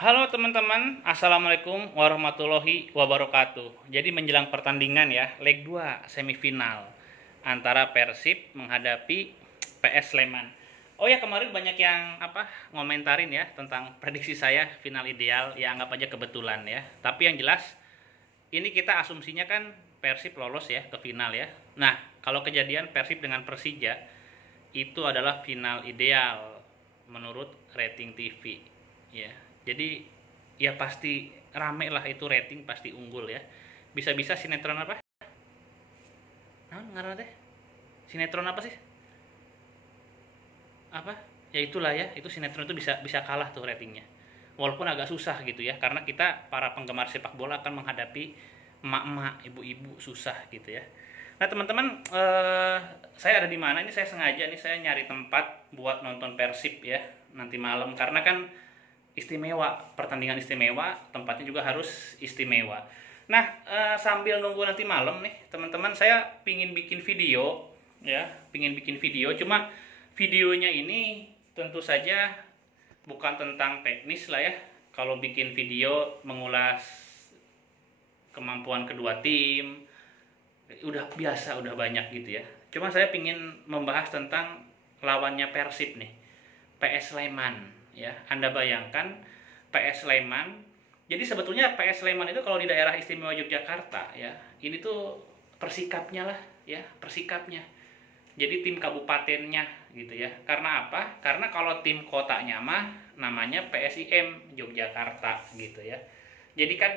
Halo teman-teman, Assalamualaikum warahmatullahi wabarakatuh. Jadi menjelang pertandingan ya, leg 2 semifinal antara Persib menghadapi PS Sleman. Oh ya, kemarin banyak yang ngomentarin ya tentang prediksi saya final ideal, ya anggap aja kebetulan ya. Tapi yang jelas ini kita asumsinya kan Persib lolos ya ke final ya. Nah, kalau kejadian Persib dengan Persija itu adalah final ideal menurut rating TV ya. Jadi ya pasti rame lah, itu rating pasti unggul ya. Bisa-bisa sinetron apa? Nah, ngaran teh? Sinetron apa sih? Apa? Ya itulah ya, itu sinetron itu bisa bisa kalah tuh ratingnya. Walaupun agak susah gitu ya, karena kita para penggemar sepak bola akan menghadapi emak-emak, ibu-ibu susah gitu ya. Nah teman-teman, saya ada di mana ini? Saya sengaja nih saya nyari tempat buat nonton Persib ya nanti malam, karena kan istimewa, pertandingan istimewa, tempatnya juga harus istimewa. Nah, sambil nunggu nanti malam nih teman-teman, saya pingin bikin video ya, pingin bikin video. Cuma videonya ini tentu saja bukan tentang teknis lah ya. Kalau bikin video mengulas kemampuan kedua tim udah biasa, udah banyak gitu ya. Cuma saya pingin membahas tentang lawannya Persib nih, PS Sleman ya. Anda bayangkan PS Sleman. Jadi sebetulnya PS Sleman itu kalau di daerah istimewa Yogyakarta ya, ini tuh persikapnya lah ya, persikapnya. Jadi tim kabupatennya gitu ya. Karena apa? Karena kalau tim kotanya mah namanya PSIM Yogyakarta gitu ya. Jadi kan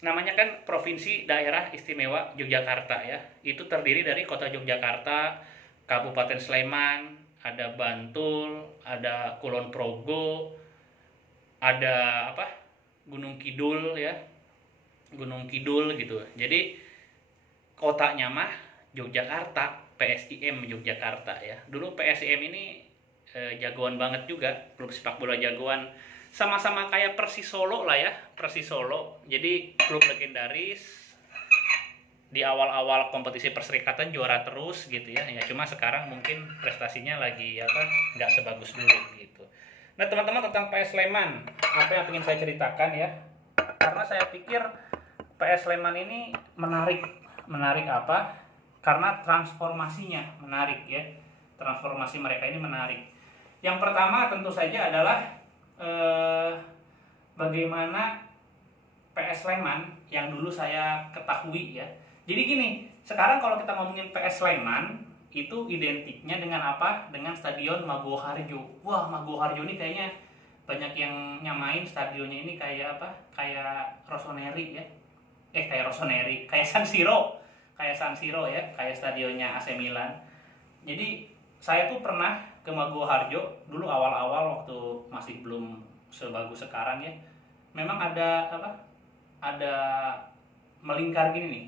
namanya kan Provinsi Daerah Istimewa Yogyakarta ya. Itu terdiri dari Kota Yogyakarta, Kabupaten Sleman, ada Bantul, ada Kulon Progo, ada Gunung Kidul ya. Gunung Kidul gitu. Jadi kotanya mah Yogyakarta, PSIM Yogyakarta ya. Dulu PSIM ini jagoan banget juga, klub sepak bola jagoan. Sama-sama kayak Persis Solo lah ya, Persis Solo. Jadi klub legendaris, di awal-awal kompetisi perserikatan juara terus gitu ya. Ya cuma sekarang mungkin prestasinya lagi nggak sebagus dulu gitu. Nah teman-teman, tentang PS Sleman, apa yang ingin saya ceritakan ya? Karena saya pikir PS Sleman ini menarik apa? Karena transformasinya menarik ya. Transformasi mereka ini menarik. Yang pertama tentu saja adalah bagaimana PS Sleman yang dulu saya ketahui ya. Jadi gini, sekarang kalau kita ngomongin PS Sleman itu identiknya dengan apa? Dengan Stadion Maguwo Harjo. Wah, Maguwo Harjo ini kayaknya banyak yang nyamain stadionnya ini kayak apa? Kayak Rossoneri ya. Kayak Rossoneri, kayak San Siro. Kayak San Siro ya, kayak stadionnya AC Milan. Jadi saya tuh pernah ke Maguwo Harjo dulu awal-awal waktu masih belum sebagus sekarang ya. Memang ada ada melingkar gini nih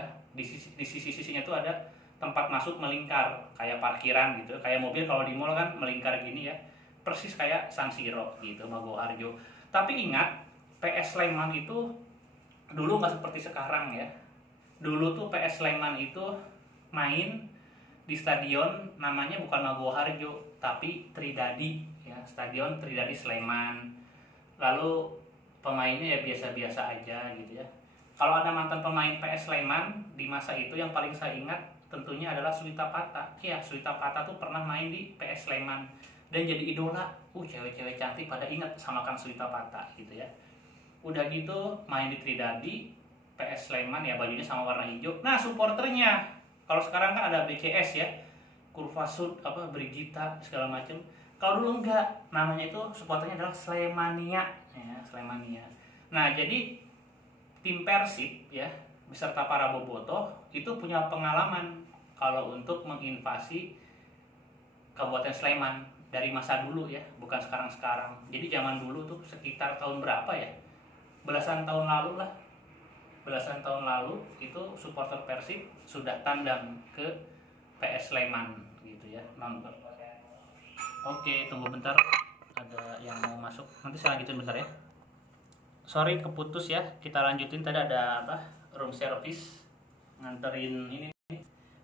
ya. Di sisi-sisinya tuh ada tempat masuk melingkar kayak parkiran gitu. Kayak mobil kalau di mall kan melingkar gini ya. Persis kayak San Siro gitu, Maguwo Harjo. Tapi ingat, PS Sleman itu dulu nggak seperti sekarang ya. Dulu tuh PS Sleman itu main di stadion namanya bukan Maguwo Harjo tapi Tridadi ya, Stadion Tridadi Sleman. Lalu pemainnya ya biasa-biasa aja gitu ya. Kalau ada mantan pemain PS Sleman di masa itu yang paling saya ingat tentunya adalah Suwita Pata. Ya, Suwita Pata tuh pernah main di PS Sleman dan jadi idola. Cewek-cewek cantik pada ingat sama Kang Suwita Pata gitu ya. Udah gitu main di Tridadi PS Sleman ya, bajunya sama warna hijau. Nah, supporternya kalau sekarang kan ada BCS ya, Kurva Sud, Brigita segala macam. Kalau dulu enggak, namanya itu supporternya adalah Slemania ya, Slemania. Nah, jadi tim Persib ya beserta para bobotoh itu punya pengalaman kalau untuk menginvasi Kabupaten Sleman dari masa dulu ya, bukan sekarang-sekarang. Jadi zaman dulu tuh sekitar tahun berapa ya? Belasan tahun lalu lah. Belasan tahun lalu itu supporter Persib sudah tandang ke PS Sleman gitu ya, nonton. Oke, tunggu bentar, ada yang mau masuk. Nanti saya lanjutin bentar ya. Sorry keputus ya, kita lanjutin. Tadi ada room service nganterin ini,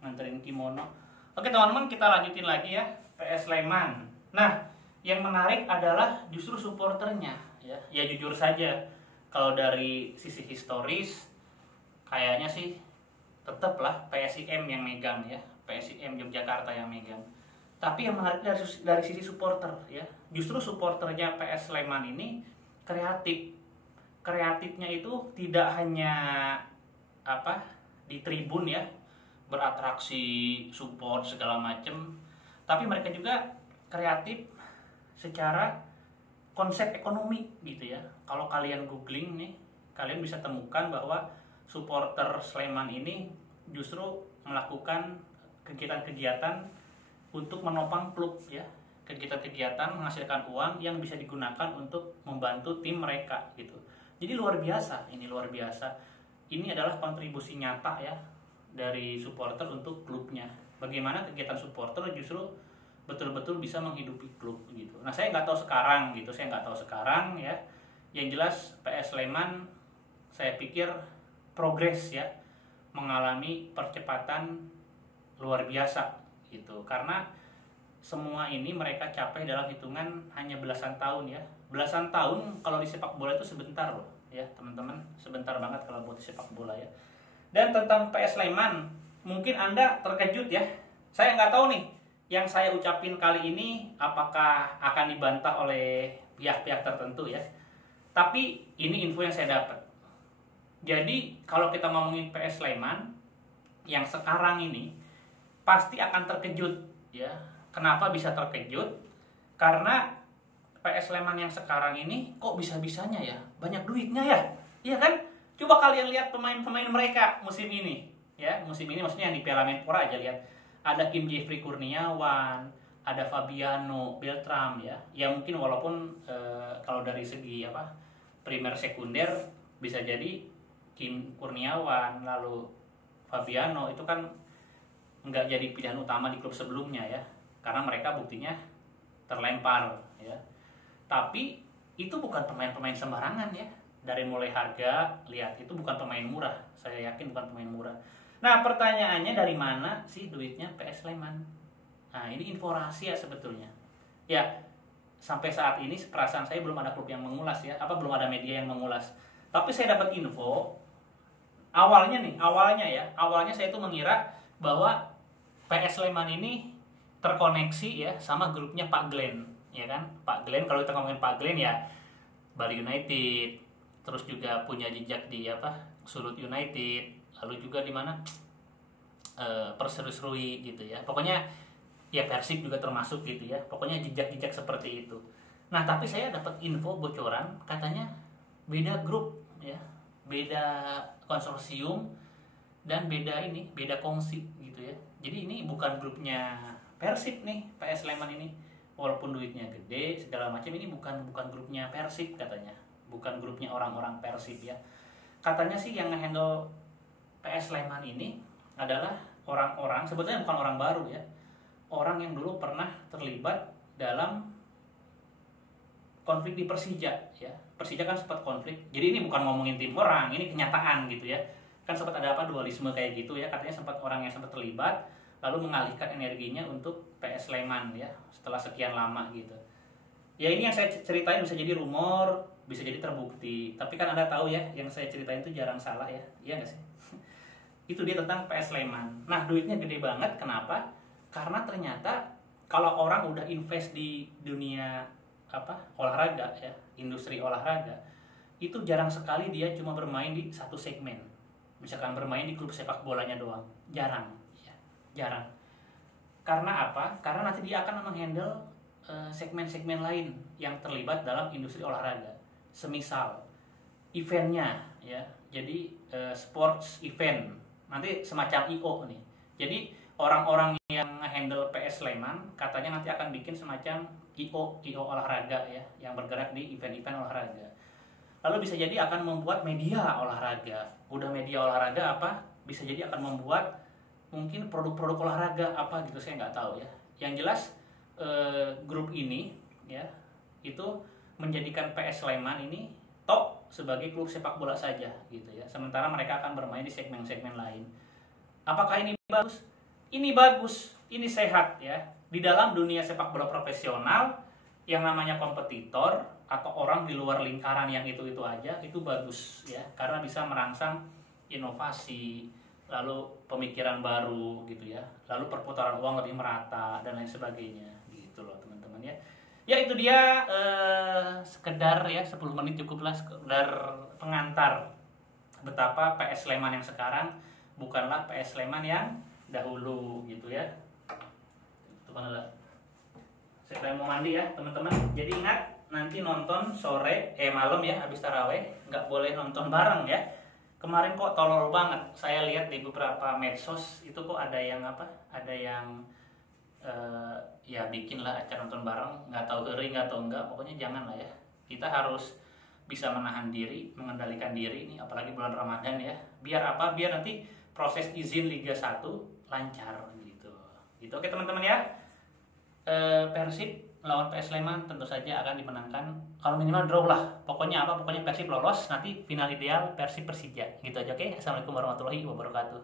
nganterin kimono. Oke teman-teman, kita lanjutin lagi ya, PS Sleman. Nah, Yang menarik adalah justru supporternya, ya. Ya jujur saja, kalau dari sisi historis, kayaknya sih tetaplah PSIM yang megang ya, PSIM Yogyakarta yang megang. Tapi yang menarik dari sisi supporter ya, justru supporternya PS Sleman ini kreatif. Kreatifnya itu tidak hanya apa di tribun ya, beratraksi, support segala macem, tapi mereka juga kreatif secara konsep ekonomi gitu ya. Kalau kalian googling nih, kalian bisa temukan bahwa supporter Sleman ini justru melakukan kegiatan-kegiatan untuk menopang klub ya, kegiatan-kegiatan menghasilkan uang yang bisa digunakan untuk membantu tim mereka gitu. Jadi luar biasa, ini luar biasa. Ini adalah kontribusi nyata ya dari supporter untuk klubnya. Bagaimana kegiatan supporter justru betul-betul bisa menghidupi klub gitu. Nah saya nggak tahu sekarang gitu, saya nggak tahu sekarang ya. Yang jelas PS Sleman saya pikir progres ya, mengalami percepatan luar biasa gitu. Karena semua ini mereka capai dalam hitungan hanya belasan tahun ya. Belasan tahun kalau di sepak bola itu sebentar loh ya teman-teman, sebentar banget kalau buat di sepak bola ya. Dan tentang PS Sleman, mungkin Anda terkejut ya. Saya nggak tahu nih, yang saya ucapin kali ini apakah akan dibantah oleh pihak-pihak tertentu ya. Tapi ini info yang saya dapat. Jadi kalau kita ngomongin PS Sleman yang sekarang ini pasti akan terkejut ya. Kenapa bisa terkejut? Karena PS Sleman yang sekarang ini kok bisa-bisanya ya banyak duitnya ya. Iya kan? Coba kalian lihat pemain-pemain mereka musim ini ya. Musim ini maksudnya yang di Piala Menpora aja lihat. Ada Kim Jeffrey Kurniawan, ada Fabiano Beltram ya. Yang mungkin walaupun kalau dari segi apa primer sekunder bisa jadi Kim Kurniawan lalu Fabiano itu kan nggak jadi pilihan utama di klub sebelumnya ya, karena mereka buktinya terlempar ya. Tapi itu bukan pemain-pemain sembarangan ya. Dari mulai harga, lihat itu bukan pemain murah. Saya yakin bukan pemain murah. Nah pertanyaannya dari mana sih duitnya PS Sleman? Nah ini info rahasia sebetulnya. Ya sampai saat ini perasaan saya belum ada klub yang mengulas ya, belum ada media yang mengulas. Tapi saya dapat info awalnya saya tuh mengira bahwa PS Sleman ini terkoneksi ya sama grupnya Pak Glenn, ya kan? Pak Glenn, kalau kita ngomongin Pak Glenn ya Bali United, terus juga punya jejak di Sulut United, lalu juga di mana Perseru-Serui gitu ya. Pokoknya ya Persib juga termasuk gitu ya. Pokoknya jejak-jejak seperti itu. Nah, tapi saya dapat info bocoran katanya beda grup ya. Beda konsorsium dan beda kongsi gitu ya. Jadi ini bukan grupnya Persib nih, PS Sleman ini. Walaupun duitnya gede segala macam, ini bukan grupnya Persib katanya. Bukan grupnya orang-orang Persib ya. Katanya sih yang nge-handle PS Sleman ini adalah orang-orang, sebetulnya bukan orang baru ya. Orang yang dulu pernah terlibat dalam konflik di Persija ya. Persija kan sempat konflik. Jadi ini bukan ngomongin tim orang, ini kenyataan gitu ya. Kan sempat ada dualisme kayak gitu ya. Katanya sempat orang yang sempat terlibat lalu mengalihkan energinya untuk PS Sleman ya setelah sekian lama gitu. Ya ini yang saya ceritain bisa jadi rumor, bisa jadi terbukti. Tapi kan Anda tahu ya, yang saya ceritain itu jarang salah ya. Iya nggak sih? Itu dia tentang PS Sleman. Nah, duitnya gede banget. Kenapa? Karena ternyata kalau orang udah invest di dunia olahraga ya, industri olahraga, itu jarang sekali dia cuma bermain di satu segmen. Misalkan bermain di klub sepak bolanya doang. Jarang. Jarang. Karena apa? Karena nanti dia akan menghandle segmen-segmen lain yang terlibat dalam industri olahraga. Semisal eventnya ya. Jadi sports event. Nanti semacam IO nih. Jadi orang-orang yang handle PS Sleman katanya nanti akan bikin semacam IO olahraga ya, yang bergerak di event-event olahraga. Lalu bisa jadi akan membuat media olahraga. Udah media olahraga bisa jadi akan membuat mungkin produk-produk olahraga gitu, saya nggak tahu ya. Yang jelas grup ini ya itu menjadikan PS Sleman ini top sebagai klub sepak bola saja gitu ya. Sementara mereka akan bermain di segmen-segmen lain. Apakah ini bagus? Ini bagus, ini sehat ya. Di dalam dunia sepak bola profesional yang namanya kompetitor atau orang di luar lingkaran yang itu aja itu bagus ya, karena bisa merangsang inovasi, lalu pemikiran baru gitu ya, lalu perputaran uang lebih merata dan lain sebagainya gitu loh teman-teman ya. Ya itu dia sekedar ya 10 menit cukuplah, sekedar pengantar betapa PS Sleman yang sekarang bukanlah PS Sleman yang dahulu gitu ya. Itu kan lah. Saya mau mandi ya teman-teman. Jadi ingat nanti nonton sore malam ya habis taraweh, nggak boleh nonton bareng ya. Kemarin kok tolol banget. Saya lihat di beberapa medsos itu kok ada yang apa? Ada yang ya bikin lah acara nonton bareng, nggak tahu heri nggak tahu enggak, pokoknya jangan lah ya. Kita harus bisa menahan diri, mengendalikan diri ini apalagi bulan Ramadan ya. Biar apa? Biar nanti proses izin Liga 1 lancar gitu. Gitu oke teman-teman ya. Persib lawan PS Sleman tentu saja akan dimenangkan, kalau minimal draw lah. Pokoknya apa? Pokoknya Persib lolos, nanti final ideal Persib Persija. Gitu aja oke. Assalamualaikum warahmatullahi wabarakatuh.